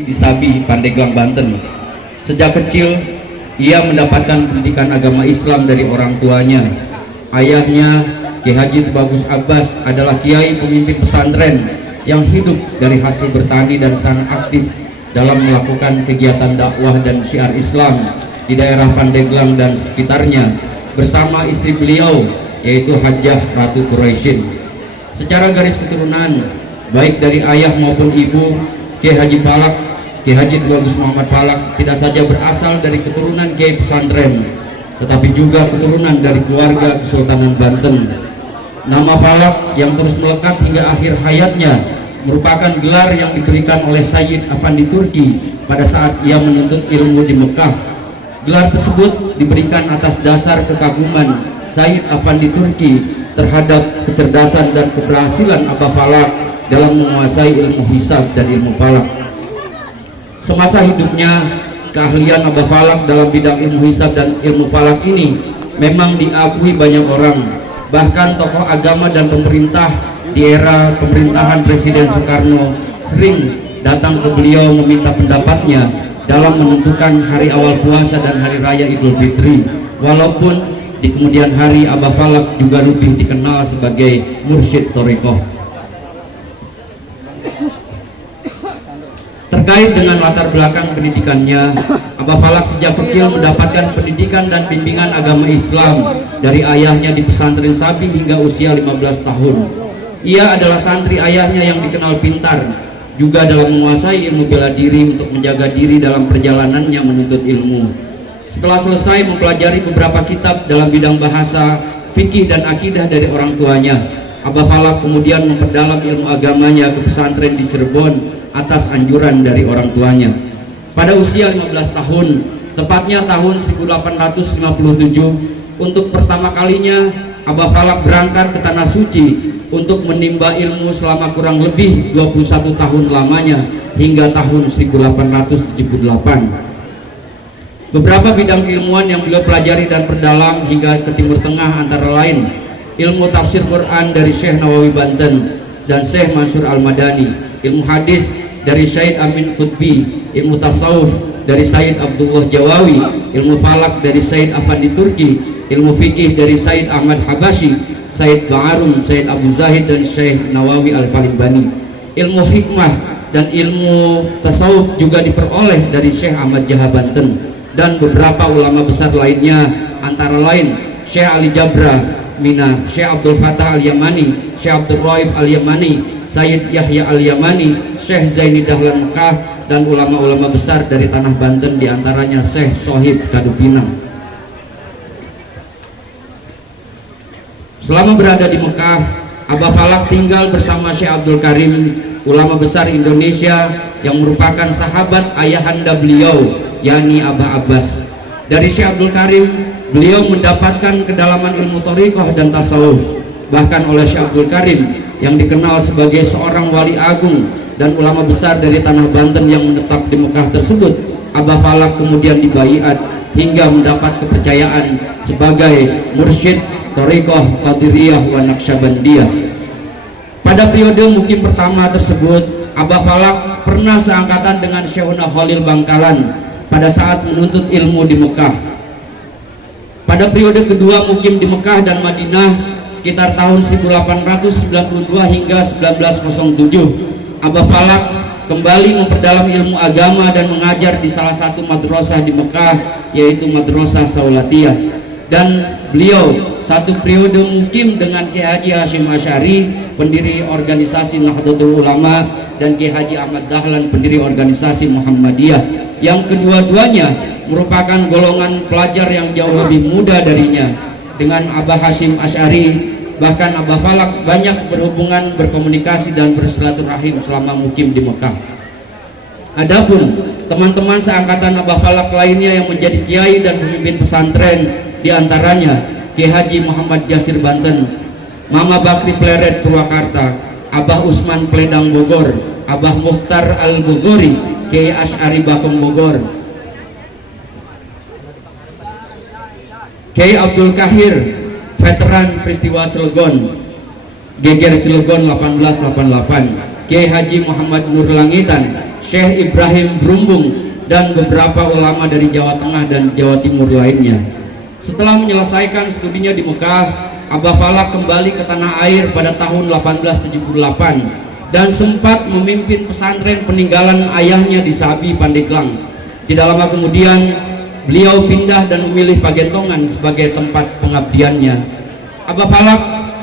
Di Sabi, Pandeglang, Banten. Sejak kecil ia mendapatkan pendidikan agama Islam dari orang tuanya. Ayahnya, Ki Haji Tubagus Abbas, adalah kiai pemimpin pesantren yang hidup dari hasil bertani dan sangat aktif dalam melakukan kegiatan dakwah dan syiar Islam di daerah Pandeglang dan sekitarnya bersama istri beliau, yaitu Hajjah Ratu Quraisyin. Secara garis keturunan, baik dari ayah maupun ibu, Ki Haji Falak, Ki Haji Tubagus Muhammad Falak tidak saja berasal dari keturunan kiai pesantren, tetapi juga keturunan dari keluarga Kesultanan Banten. Nama Falak yang terus melekat hingga akhir hayatnya merupakan gelar yang diberikan oleh Sayyid Afandi Turki pada saat ia menuntut ilmu di Mekah. Gelar tersebut diberikan atas dasar kekaguman Sayyid Afandi Turki terhadap kecerdasan dan keberhasilan Abah Falak dalam menguasai ilmu hisab dan ilmu falak. Semasa hidupnya, keahlian Abah Falak dalam bidang ilmu hisab dan ilmu falak ini memang diakui banyak orang. Bahkan tokoh agama dan pemerintah di era pemerintahan Presiden Soekarno sering datang ke beliau meminta pendapatnya dalam menentukan hari awal puasa dan hari raya Idul Fitri. Walaupun di kemudian hari Abah Falak juga lebih dikenal sebagai mursyid thariqah. Terkait dengan latar belakang pendidikannya, Abah Falak sejak kecil mendapatkan pendidikan dan bimbingan agama Islam dari ayahnya di pesantren Sabi hingga usia 15 tahun. Ia adalah santri ayahnya yang dikenal pintar, juga dalam menguasai ilmu bela diri untuk menjaga diri dalam perjalanannya menuntut ilmu. Setelah selesai mempelajari beberapa kitab dalam bidang bahasa, fikih dan akidah dari orang tuanya, Abah Falak kemudian memperdalam ilmu agamanya ke pesantren di Cirebon atas anjuran dari orang tuanya. Pada usia 15 tahun, tepatnya tahun 1857, untuk pertama kalinya Abah Falak berangkat ke Tanah Suci untuk menimba ilmu selama kurang lebih 21 tahun lamanya hingga tahun 1878. Beberapa bidang keilmuan yang beliau pelajari dan perdalam hingga ke Timur Tengah antara lain ilmu tafsir Quran dari Syekh Nawawi Banten dan Syekh Mansur Al-Madani, ilmu hadis dari Syed Amin Qutbi, ilmu tasawuf dari Syed Abdullah Jawawi, ilmu falak dari Syed Afandi Turki, ilmu fikih dari Syed Ahmad Habashi, Syed Ba'arum, Syed Abu Zahid dan Syekh Nawawi Al-Falimbani. Ilmu hikmah dan ilmu tasawuf juga diperoleh dari Syekh Ahmad Jaha Banten dan beberapa ulama besar lainnya, antara lain Syekh Ali Jabra Mina, Syekh Abdul Fatah Al-Yamani, Syekh Abdul Raif Al-Yamani, Sayyid Yahya Al-Yamani, Syekh Zaini Dahlan Mekah, dan ulama-ulama besar dari tanah Banten, diantaranya Syekh Sohib Kadupinang. Selama berada di Mekah, Abah Falak tinggal bersama Syekh Abdul Karim, ulama besar Indonesia yang merupakan sahabat ayahanda beliau, yakni Abah Abbas. Dari Syekh Abdul Karim, beliau mendapatkan kedalaman ilmu thariqah dan tasawuf. Bahkan oleh Syekh Abdul Karim yang dikenal sebagai seorang wali agung dan ulama besar dari tanah Banten yang menetap di Mekah tersebut, Abah Falak kemudian dibaiat hingga mendapat kepercayaan sebagai mursyid thariqah Qadiriyah wa Naqsyabandiyah. Pada periode mukim pertama tersebut, Abah Falak pernah seangkatan dengan Syekhuna Khalil Bangkalan pada saat menuntut ilmu di Mekah. Pada periode kedua mukim di Mekah dan Madinah sekitar tahun 1892 hingga 1907, Abah Falak kembali memperdalam ilmu agama dan mengajar di salah satu madrasah di Mekah, yaitu Madrasah Saulatiyah. Dan beliau satu periode mukim dengan Ki Haji Hashim Asy'ari, pendiri organisasi Nahdlatul Ulama, dan Ki Haji Ahmad Dahlan, pendiri organisasi Muhammadiyah, yang kedua-duanya merupakan golongan pelajar yang jauh lebih muda darinya. Dengan Abah Hashim Asy'ari, bahkan Abah Falak banyak berhubungan, berkomunikasi dan bersilaturahim selama mukim di Mekah. Adapun teman-teman seangkatan Abah Falak lainnya yang menjadi kiai dan pemimpin pesantren, diantaranya Ki Haji Muhammad Jasir Banten, Mama Bakri Pleret Purwakarta, Abah Usman Pledang Bogor, Abah Mukhtar Al-Bogori, Kiai Asy'ari Bakong Bogor, Kiai Abdul Kahir, veteran peristiwa Cilegon, Geger Cilegon 1888, Kiai Haji Muhammad Nur Langitan, Syekh Ibrahim Brumbung, dan beberapa ulama dari Jawa Tengah dan Jawa Timur lainnya. Setelah menyelesaikan studinya di Mekah, Abah Falak kembali ke tanah air pada tahun 1878 dan sempat memimpin pesantren peninggalan ayahnya di Sabi, Pandeglang. Tidak lama kemudian beliau pindah dan memilih Pagentongan sebagai tempat pengabdiannya. Abah Falak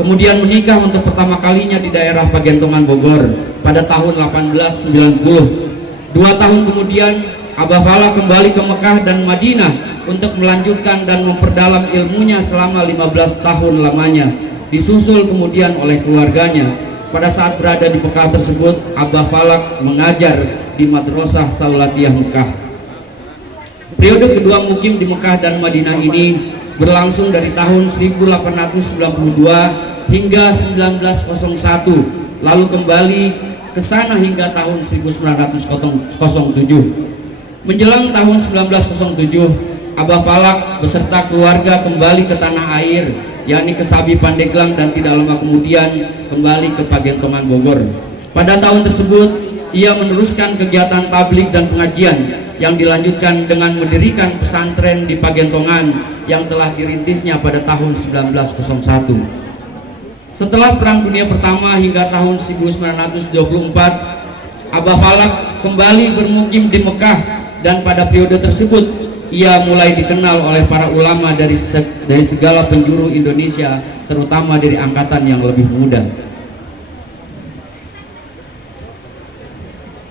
kemudian menikah untuk pertama kalinya di daerah Pagentongan, Bogor pada tahun 1890. 2 tahun kemudian Abah Falak kembali ke Mekah dan Madinah untuk melanjutkan dan memperdalam ilmunya selama 15 tahun lamanya, disusul kemudian oleh keluarganya. Pada saat berada di Mekah tersebut, Abah Falak mengajar di Madrasah Saulatiyah Mekah. Periode kedua mukim di Mekah dan Madinah ini berlangsung dari tahun 1892 hingga 1901, lalu kembali ke sana hingga tahun 1907. Menjelang tahun 1907, Abah Falak beserta keluarga kembali ke tanah air, yakni ke Sabi, Pandeglang, dan tidak lama kemudian kembali ke Pagentongan, Bogor. Pada tahun tersebut ia meneruskan kegiatan tablik dan pengajian yang dilanjutkan dengan mendirikan pesantren di Pagentongan yang telah dirintisnya pada tahun 1901. Setelah Perang Dunia Pertama hingga tahun 1924, Abah Falak kembali bermukim di Mekah, dan pada periode tersebut ia mulai dikenal oleh para ulama dari segala penjuru Indonesia, terutama dari angkatan yang lebih muda.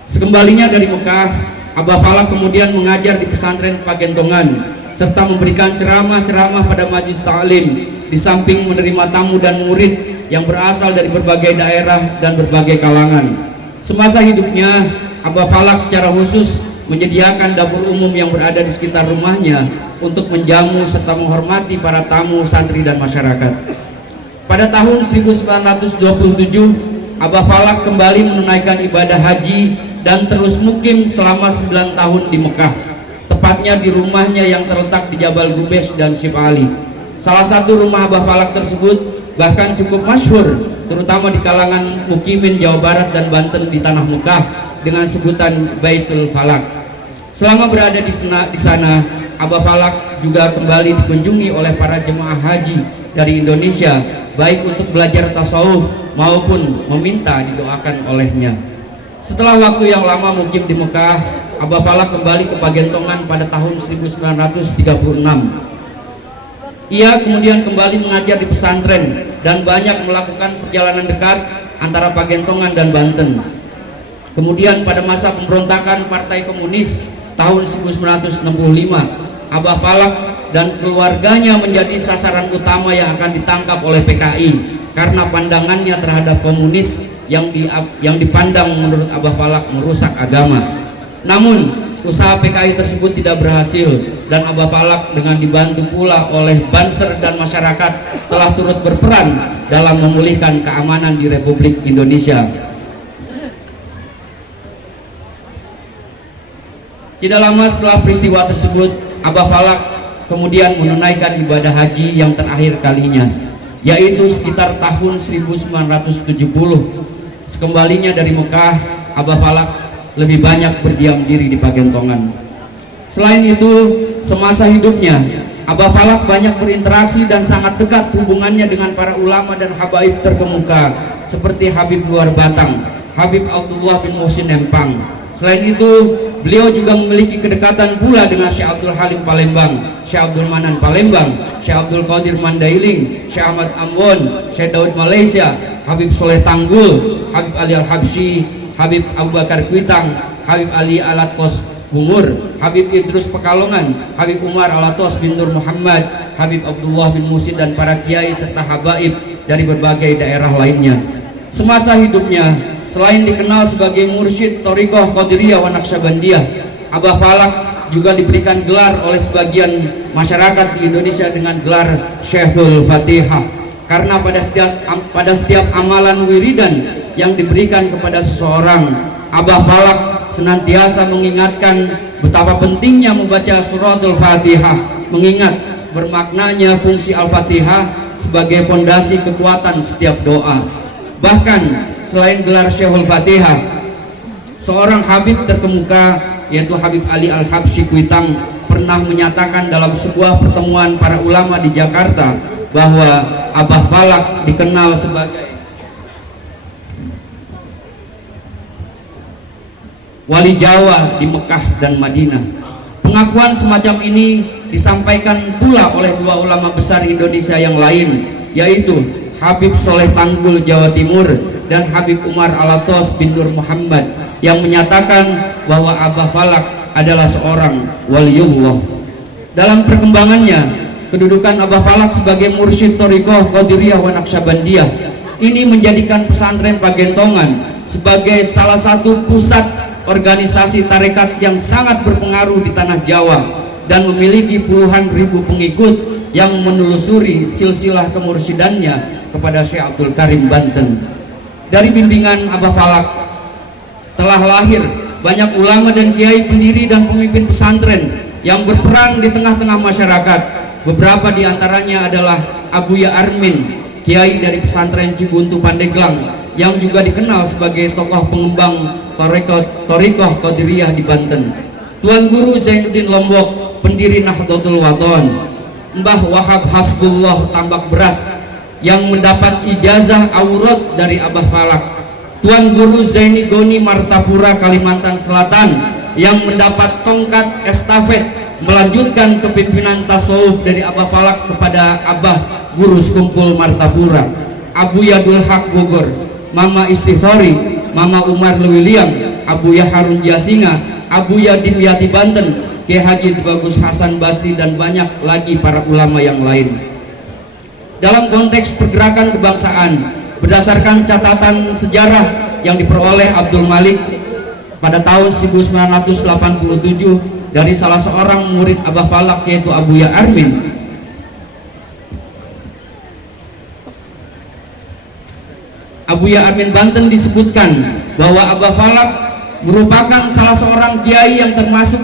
Sekembalinya dari Mekah, Abah Falak kemudian mengajar di pesantren Pagentongan serta memberikan ceramah-ceramah pada majelis ta'lim, di samping menerima tamu dan murid yang berasal dari berbagai daerah dan berbagai kalangan. Semasa hidupnya, Abah Falak secara khusus menyediakan dapur umum yang berada di sekitar rumahnya untuk menjamu serta menghormati para tamu, santri, dan masyarakat. Pada tahun 1927, Abah Falak kembali menunaikan ibadah haji dan terus mukim selama 9 tahun di Mekah, tepatnya di rumahnya yang terletak di Jabal Gubes dan Syib Ali. Salah satu rumah Abah Falak tersebut bahkan cukup masyhur, terutama di kalangan mukimin Jawa Barat dan Banten di tanah Mekah, dengan sebutan Baitul Falak. Selama berada di sana, Abah Falak juga kembali dikunjungi oleh para jemaah haji dari Indonesia, baik untuk belajar tasawuf maupun meminta didoakan olehnya. Setelah waktu yang lama mukim di Mekah, Abah Falak kembali ke Pagentongan pada tahun 1936. Ia kemudian kembali mengajar di pesantren dan banyak melakukan perjalanan dekat antara Pagentongan dan Banten. Kemudian pada masa pemberontakan Partai Komunis tahun 1965, Abah Falak dan keluarganya menjadi sasaran utama yang akan ditangkap oleh PKI karena pandangannya terhadap komunis yang dipandang menurut Abah Falak merusak agama. Namun usaha PKI tersebut tidak berhasil, dan Abah Falak dengan dibantu pula oleh Banser dan masyarakat telah turut berperan dalam memulihkan keamanan di Republik Indonesia. Tidak lama setelah peristiwa tersebut, Abah Falak kemudian menunaikan ibadah haji yang terakhir kalinya, yaitu sekitar tahun 1970. Sekembalinya dari Mekah, Abah Falak lebih banyak berdiam diri di Pagentongan. Selain itu, semasa hidupnya Abah Falak banyak berinteraksi dan sangat dekat hubungannya dengan para ulama dan habaib terkemuka seperti Habib Luar Batang, Habib Abdullah bin Muhsin Empang. Selain itu, beliau juga memiliki kedekatan pula dengan Syekh Abdul Halim Palembang, Syekh Abdul Manan Palembang, Syekh Abdul Qadir Mandailing, Syekh Ahmad Ambon, Syekh Daud Malaysia, Habib Soleh Tanggul, Habib Ali Al-Habsyi, Habib Abu Bakar Kuitang, Habib Ali Alatos Bungur, Habib Idrus Pekalongan, Habib Umar Alatos bin Nur Muhammad, Habib Abdullah bin Musid, dan para kiai serta habaib dari berbagai daerah lainnya. Semasa hidupnya, selain dikenal sebagai mursyid Thariqah Qadiriyah wa Naqsyabandiyah, Abah Falak juga diberikan gelar oleh sebagian masyarakat di Indonesia dengan gelar Syekhul Fatihah, karena pada setiap amalan wiridan yang diberikan kepada seseorang, Abah Falak senantiasa mengingatkan betapa pentingnya membaca suratul Fatihah, mengingat bermaknanya fungsi Al-Fatihah sebagai fondasi kekuatan setiap doa. Bahkan selain gelar Syekhul Fatihah, seorang Habib terkemuka yaitu Habib Ali Al-Habsyi Kuitang pernah menyatakan dalam sebuah pertemuan para ulama di Jakarta bahwa Abah Falak dikenal sebagai wali Jawa di Mekah dan Madinah. Pengakuan semacam ini disampaikan pula oleh dua ulama besar Indonesia yang lain, yaitu Habib Soleh Tanggul Jawa Timur dan Habib Umar Alatos bin Nur Muhammad, yang menyatakan bahwa Abah Falak adalah seorang waliullah. Dalam perkembangannya, kedudukan Abah Falak sebagai mursyid Thariqah Qadiriyah wa Naqsyabandiyah ini menjadikan pesantren Pagentongan sebagai salah satu pusat organisasi tarekat yang sangat berpengaruh di tanah Jawa dan memiliki puluhan ribu pengikut yang menelusuri silsilah kemursidannya kepada Syekh Abdul Karim Banten. Dari bimbingan Abah Falak telah lahir banyak ulama dan kiai pendiri dan pemimpin pesantren yang berperan di tengah-tengah masyarakat. Beberapa di antaranya adalah Abuya Armin, kiai dari pesantren Cibuntu Pandeglang, yang juga dikenal sebagai tokoh pengembang Thariqah Qadiriyah di Banten. Tuan Guru Zainuddin Lombok, pendiri Nahdlatul Wathon. Mbah Wahab Hasbullah Tambak Beras, yang mendapat ijazah aurat dari Abah Falak. Tuan Guru Zaini Goni Martapura Kalimantan Selatan, yang mendapat tongkat estafet melanjutkan kepimpinan tasawuf dari Abah Falak kepada Abah Guru Sekumpul Martapura. Abu Yadul Haq Bogor, Mama Istighfari, Mama Umar Lewiliang, Abu Yaharun Jasinga, Abu Yadim Yati Banten, Kiai Haji Bagus Hasan Basri, dan banyak lagi para ulama yang lain. Dalam konteks pergerakan kebangsaan, berdasarkan catatan sejarah yang diperoleh Abdul Malik pada tahun 1987 dari salah seorang murid Abah Falak yaitu Abuya Armin, Abuya Armin Banten, disebutkan bahwa Abah Falak merupakan salah seorang kiai yang termasuk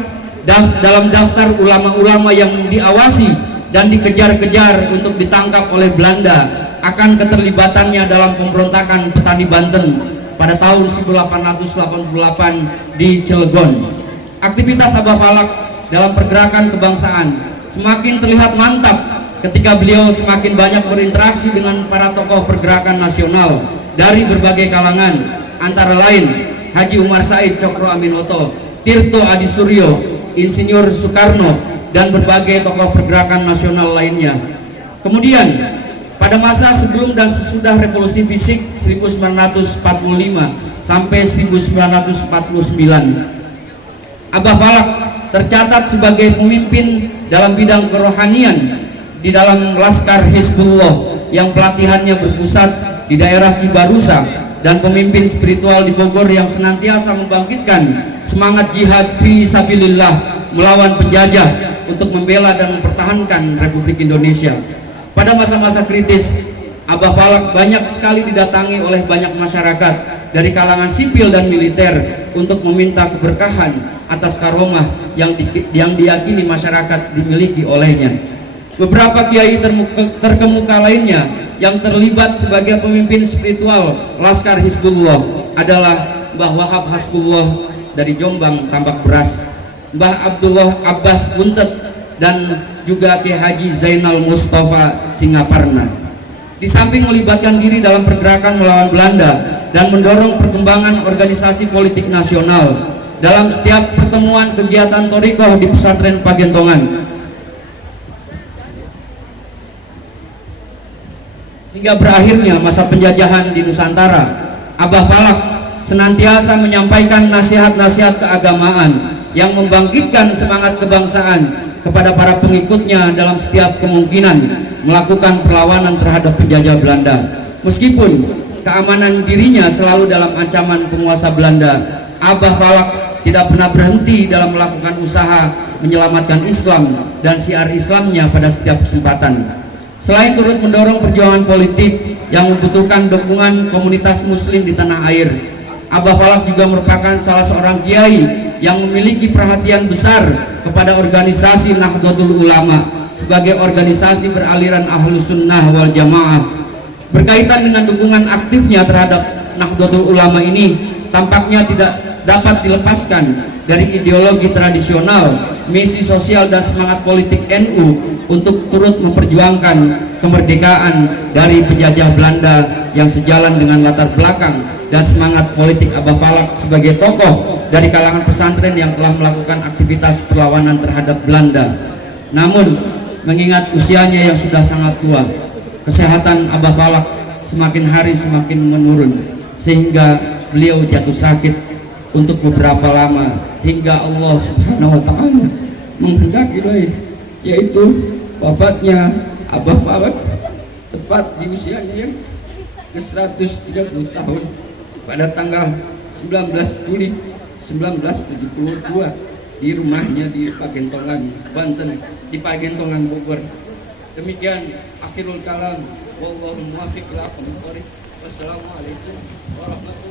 dalam daftar ulama-ulama yang diawasi dan dikejar-kejar untuk ditangkap oleh Belanda akan keterlibatannya dalam pemberontakan petani Banten pada tahun 1888 di Cilegon. Aktivitas Abah Falak dalam pergerakan kebangsaan semakin terlihat mantap ketika beliau semakin banyak berinteraksi dengan para tokoh pergerakan nasional dari berbagai kalangan, antara lain Haji Umar Said Cokro Aminoto, Tirto Adi Suryo, Insinyur Soekarno, dan berbagai tokoh pergerakan nasional lainnya. Kemudian pada masa sebelum dan sesudah revolusi fisik 1945 sampai 1949, Abah Falak tercatat sebagai pemimpin dalam bidang kerohanian di dalam Laskar Hizbullah yang pelatihannya berpusat di daerah Cibarusa, dan pemimpin spiritual di Bogor yang senantiasa membangkitkan semangat jihad fi sabilillah melawan penjajah untuk membela dan mempertahankan Republik Indonesia. Pada masa-masa kritis, Abah Falak banyak sekali didatangi oleh banyak masyarakat dari kalangan sipil dan militer untuk meminta keberkahan atas karomah yang diyakini masyarakat dimiliki olehnya. Beberapa kiai terkemuka lainnya yang terlibat sebagai pemimpin spiritual Laskar Hizbullah adalah Mbah Wahab Hasbullah dari Jombang Tambak Beras, Mbah Abdullah Abbas Buntet, dan juga Kiai Haji Zainal Mustafa Singaparna. Di samping melibatkan diri dalam pergerakan melawan Belanda dan mendorong perkembangan organisasi politik nasional, dalam setiap pertemuan kegiatan Thariqah di pesantren Pagentongan hingga berakhirnya masa penjajahan di Nusantara, Abah Falak senantiasa menyampaikan nasihat-nasihat keagamaan yang membangkitkan semangat kebangsaan kepada para pengikutnya dalam setiap kemungkinan melakukan perlawanan terhadap penjajah Belanda. Meskipun keamanan dirinya selalu dalam ancaman penguasa Belanda, Abah Falak tidak pernah berhenti dalam melakukan usaha menyelamatkan Islam dan syiar Islamnya pada setiap kesempatan. Selain turut mendorong perjuangan politik yang membutuhkan dukungan komunitas muslim di tanah air, Abah Falak juga merupakan salah seorang kiai yang memiliki perhatian besar kepada organisasi Nahdlatul Ulama sebagai organisasi beraliran Ahlus Sunnah wal Jamaah. Berkaitan dengan dukungan aktifnya terhadap Nahdlatul Ulama ini, tampaknya tidak dapat dilepaskan dari ideologi tradisional, misi sosial dan semangat politik NU untuk turut memperjuangkan kemerdekaan dari penjajah Belanda yang sejalan dengan latar belakang dan semangat politik Abah Falak sebagai tokoh dari kalangan pesantren yang telah melakukan aktivitas perlawanan terhadap Belanda. Namun mengingat usianya yang sudah sangat tua, kesehatan Abah Falak semakin hari semakin menurun sehingga beliau jatuh sakit untuk beberapa lama hingga Allah Subhanahu wa taala menghendaki yaitu wafatnya Abah Falak tepat di usianya yang ke-130 tahun pada tanggal 19 Juli 1972 di rumahnya di Pagentongan, Banten, di Pagentongan, Bogor. Demikian akhirul kalam, wallahu muwaffiq ila aqwamit thoriq. Wassalamualaikum warahmatullahi wabarakatuh.